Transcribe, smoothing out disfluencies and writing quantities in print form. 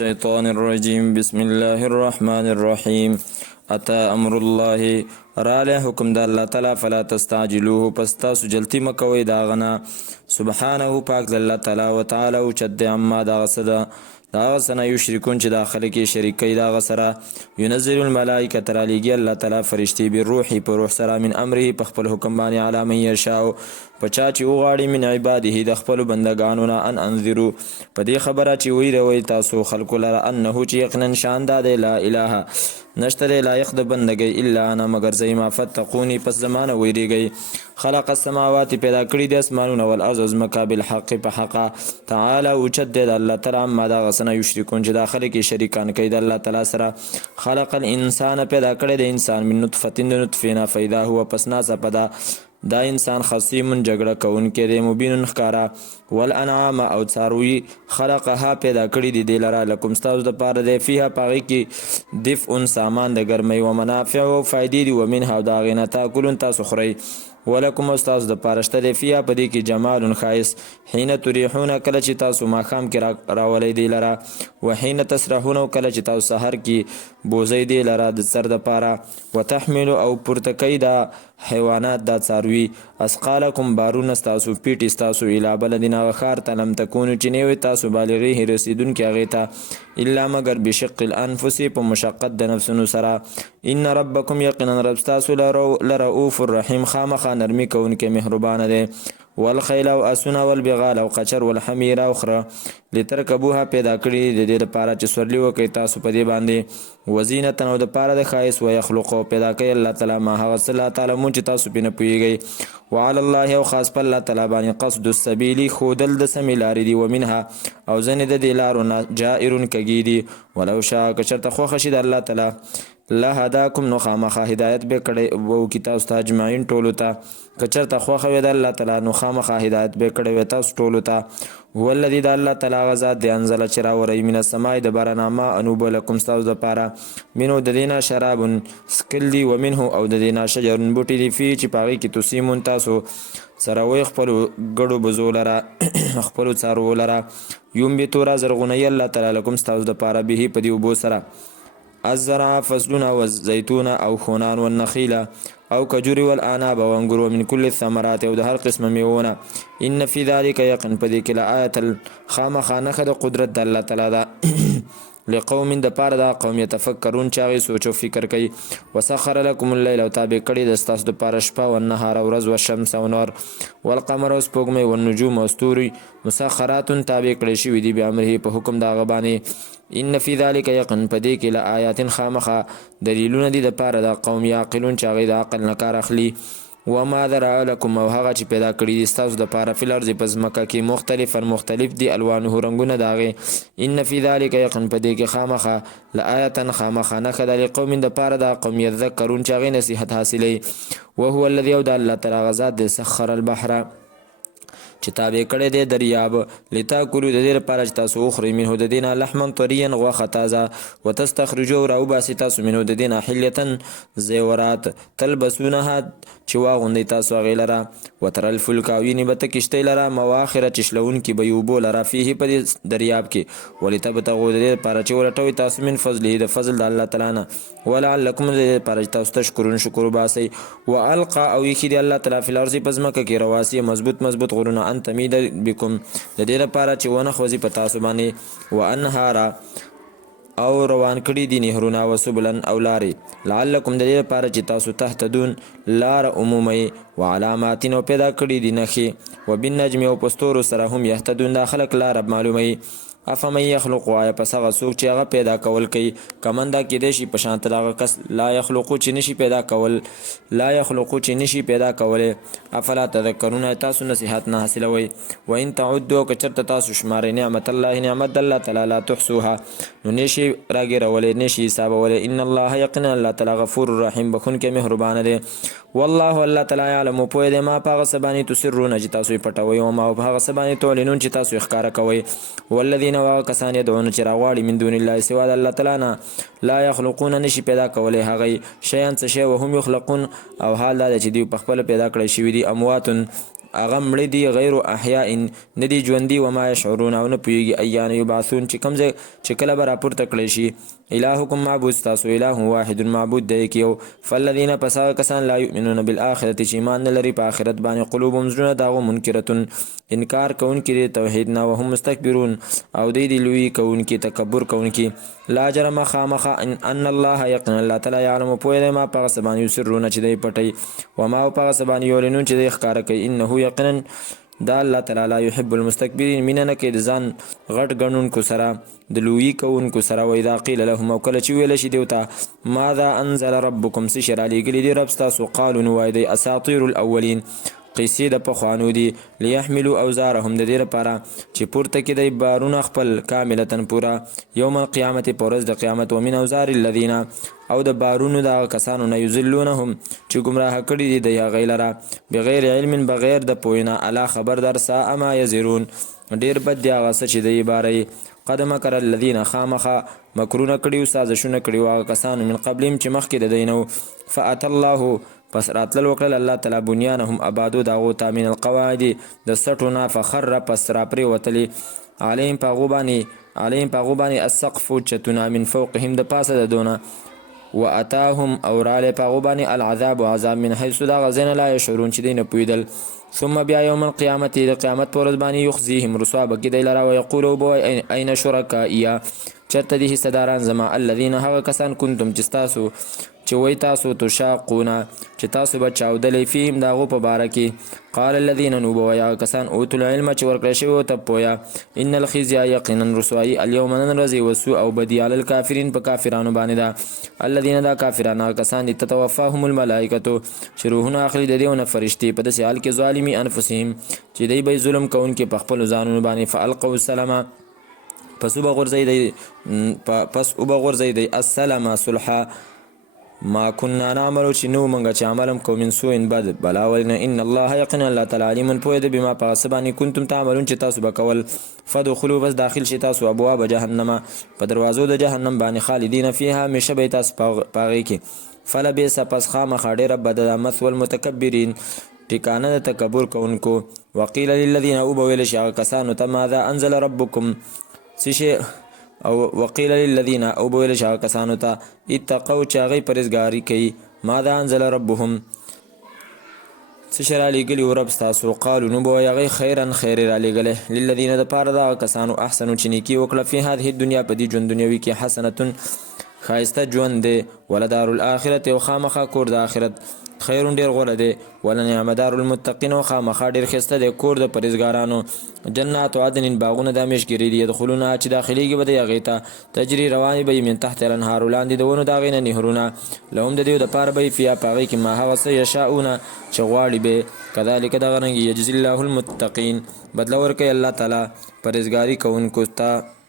الشيطان الرجيم بسم الله الرحمن الرحيم أتى أمر الله راله حكم د الله تعالی فلا تستعجلوه پس تاسو جلتی مکوئ داغنا سبحانه پاک د الله تعالی وتعالى او چد عما دا غسدا دا غسنا یشرکون چې داخله کې شریکي دا غسره ينزل الملائکه ترالیږي الله تعالی فرشتي بالروح په روح سره من امره په خپل حکم باندې علی من یشاء پچا چې وغاړي من عباده د خپل بندگانو نه ان انذرو په دې خبره چې ویروي تاسو خلق لره انه چې یقینا شان د لا اله نشته لایق د بندګۍ الا انا مگر زما فتقوني پس زمانه ویریږي خلق السماوات پیدا کړی د اسمانونو والارض زمکا بالحق په حق تعالی وجد الله تعالی ما دا غسنه یشرکون چې داخله کې شریکان کوي د الله تعالی سره خلق الانسان پیدا کړی د انسان من نطفه نطفه فاذا هو پسنا سپدا دا انسان خصیم جګړه کوونکی دی مبین ښکارا والانعام او څاروي خلقها پیدا کړی دی لره لکم استاذ د پاره دی فيها پاغي کې دفء سامان د ګرمۍ او منافع او فائدې دی ومنها دا غنه تاکلون تاسو خوري ولکم استاذ د پارشته دی فيها پدې کې جمال خایس حين تريحون کله چې تاسو ماخام کې راولې دی لره وحين تسرحون کله چې تاسو سحر کې بوزي دی لره د سر د پاره وتحمل او پرتکای دا حیوانات دا څاروي اسقالکم بارون استاسو پیټ استاسو الی بلدنا وخار تلم تکونو چنیوي تاسو بالغی رسیدون کې هغه ته الا مگر بشق الانفس په مشقت د نفسونو سره ان ربکم یقینا رب تاسو لرؤوف الرحیم خامخا نرمی کوونکې مهربان دی والخيل او اسنا والبغال او قچر والحمير او خره لترکبوها پیدا کړی د دې لپاره چې سورلی وکي تاسو په دې باندې وزینت او د لپاره د خایس او يخلق پیدا کوي الله تعالی ما هغه الله تعالی مونږ چې تاسو پینې پويږئ وعلى الله او خاص په الله تعالی باندې قصد السبيل خودل د سمیلاری دی ومنها او زنه د دلارو جائر کګی دی ولو شاء کچرته خو خشید الله تعالی لا هداكم نو خامخا هدایت به کړي وو کی تاسو ته اجمعین ټولو ته کچرته خو خو د الله تعالی نو خامخا هدایت به کړي و تاسو ټولو ته هو الذي د الله تعالی غزا د انزل چرا ورای من السماء د برنامه انوب لكم تاسو د پاره منو د دینا شراب سکل دی ومنه او د دینا شجر بوټی دی فی چې پاغي کی تسیمون تاسو سره وي خپل ګړو بزولره خپل څارو لره یوم به تورا زرغونی الله تعالی لكم تاسو د پاره به په دی وبو سره الزرع فصلنا والزيتون او خونان والنخيل او كجور والعناب وانغور من كل الثمرات او د هر قسم میوونه ان في ذلك يقن پدې کې لآیت خامخانه د قدرت الله تعالی دا لقوم د پاره دا قوم يتفکرون چاغي سوچ او فکر کوي وسخر لكم الليل او تابع کړي د تاسو د پاره شپه او نهار او ورځ او شمس او نور والقمر او سپوږمۍ او نجوم او ستوري مسخرات تابع کړي شوی دي به امره په حکم دا غباني ان في ذلك يقن پدې کې لآیات خامخه دلیلونه دي د پاره دا قوم یعقلون چاغي د عقل نه کار اخلي وما ذرا لكم او هغه چې پیدا کړی دي تاسو د پاره فلرز پس مکه کې مختلف دي الوانه رنگونه داغه ان في ذلك يقن پدې کې خامخه لآیات خامخه نه خدای قوم د پاره دا قوم یذکرون چاغي نصیحت حاصلې وهو الذي يود الله تعالی غزا د سخر البحر چې تابع کړی دی دریاب لتا کولو د دې لپاره چې تاسو اخري منه د دینه لحما طريا غوښه تازه وتستخرجوا راو باسي تاسو منه د دینه حلیتن زیورات تلبسونها چې واغوندي تاسو غیلره وتر الفلک او یني بت کشته لره مواخره چشلون کې بيوبو لره فيه په دریاب کې ولتبتغوا د دې لپاره چې ولټوي تاسو من فضله د فضل د الله تعالی نه ولعلکم د دې لپاره چې تاسو تشکرون شکر باسي والقى او یخي د الله تعالی فل ارض پزمکه کې رواسي مضبوط غرونه ان تمید بكم د دې لپاره چې ونه خوځي په تاسو باندې وانهارا او روان کړي دي نهرونه وسبلن او لارې لعلکم د دې لپاره چې تاسو تهتدون لار عمومي وعلامات نو پیدا کړي دي نخي وبالنجم او پستور سره هم يهتدون داخلك لار معلومي افمن يخلق وایا پس هغه څوک چې هغه پیدا کول کوي کمندا کې د شي په شان تلاغه کس لا يخلقو چې نشي پیدا کول افلا تذکرون تاسو نصيحت نه حاصلوي وان تعدوا کچرت تاسو شمار نعمت الله تعالی لا تحصوها نو نشي راګرولې نشي حسابولې ان الله یقینا الله تعالی غفور رحیم بخون کې مهربان دی والله الله تعالی علم په دې ما په غسبانی تسرون چې تاسو پټوي او ما په غسبانی تعلنون چې تاسو ښکارا کوي والذین وکسان يدعون چې راغواړي من دون الله سوا د الله تعالی نه لا يخلقون نشي پیدا کولای هغه شیان څه شی وهم يخلقون او حال دا چې دی په خپل پیدا کړی شوی دي اموات هغه مړه دي غیر احیاء ندي ژوندي وما یشعرون او نه پوهیږي ایان یبعثون چې کوم ځای چې کله به راپورته کړی شي الهکم معبود ستاسو اله واحد معبود دی یو فالذین پس هغه کسان لا یؤمنون بالآخرة چې ایمان نه لري په آخرت باندې قلوبهم زړونه د هغو منکرتون انکار کوونکي د توحید نه وهم مستکبرون او دی لوی کوونکي تکبر کوونکي لا جرم خامخا ان الله یقینا الله تعالی یعلم پوهه دی ما په هغه څه باندې یسرون چې دی پټوي وما په هغه څه باندې یعلنون چې دی ښکاره کوي انه یقینا دا الله تعالی لا يحب المستكبرین مینه نه کوي د ځان غټ ګڼونکو سره د لویي کوونکو سره واذا قیل لهم او کله چې ویل شي دوی ته ماذا انزل ربکم څه شی رالیږلي دي رب ستاسو قالو نو وایي دی اساطیر الاولین قیسې د پخوانو دي لیحملوا اوزارهم د دې لپاره چې پورته کړي بارونه خپل کاملتن پورا یوم القیامت په ورځ د قیامت ومن اوزار الذین او د بارونو د کسانو نه یذلونهم چې گمراه کړي دي د هغوی لره بغیر علم بغیر د پوهې نه الا خبردار ساء ما یزرون ډېر بد دی هغه څه چې دی باره قد مکر الذین خامخا مکرونه کړي او سازشونه کړي هغه کسانو من قبلهم چې مخکې د دوی نه و فأتى الله پس راتلل وکړل الله تعالی بنیانهم آبادو د هغو ته من القواعد د سټو نه فخر پس راپرېوتلې علیهم په هغو باندې السقف چتونه من فوقهم د پاسه د دونه واتاهم او رالی په هغو باندې العذاب و عذاب من حیث د هغه ځای نه لا یشعرون چې دوی نه پوهېدل ثم بیا یوم القیامت د قیامت په ورځ باندې یخزیهم رسوا به کړي دی لره ویقول وبوایي این شرکائیه چېرته دي حصهداران زما الذین هغه کسان کنتم چې ستاسو چې وایي تاسو تشاقونه چې تاسو به چاودلی فیهم د هغو په باره کې قال الذین نو به وایي هغه کسان اوتو العلم چې ورکړی شوي ورته پویه ان الخزي یقینا رسوایي اليوم نن ورځې وسوء او بدي علی الکافرین په کافرانو باندې ده الذین دا کافران هغه کسان دي تتوفاهم الملائکتو چې روحونه اخلي د دې نه فرشتې په داسې حال کې ظالمي انفسهم چې دی به ظلم کوونکي په خپلو ځانونو باندې فالقوا السلام پس وبغورځئ دی السلام صلحا ما كنا نعمل چې نو منګه چې عملم کو من سوء بد بلا ولنا ان الله یقینا الله تعالی علیم پوهه دی بما په څه باندې کنتم تعملون چې تاسو به کول فدخلوا بس داخل شي تاسو ابواب جهنم په دروازو د جهنم باندې خالدین فیها همیشه به تاسو پاغي کې فلبئس پس خامخا ډیره بد ده مثوى المتکبرین ټکانه د تکبر کوونکو وقیل للذین وبویل شي هغه کسانو ته ماذا انزل ربکم څه او وقیل للذین او بویل شي هغه کسانو ته اتقوا چې هغوی پرهیزګاري کوي ماذا انزل ربهم څه شی رالیږلي و رب ستاسو قالو نو به وایي هغوی خیرا خیر یې رالیږلی للذین دپاره د هغه کسانو احسنو چې نیکي وکړه فی هذه الدنیا په دې ژوند دنیوي کې حسنتون ښایسته ژوند دی ولدار الاخرت او خامخا کور د آخرت خیرون ډیر غوره دی ولنعم دار المتقین او خامخا ډیر ښایسته دی کور د پرهیزګارانو جنات عدن باغونه د همیشګري دي یدخلونه چې داخلیږي به د هغې ته تجري روانې به من تحت الانهار لاندې د ونو د هغې نه نهرونه لهم د دې دپاره به فیا په هغې کې ما هغه څه یشاؤونه چې غواړي به کذلک دغه رنګ یجزي الله المتقین بدله ورکوي الله تعالی پرهیزګاري کوونکو ته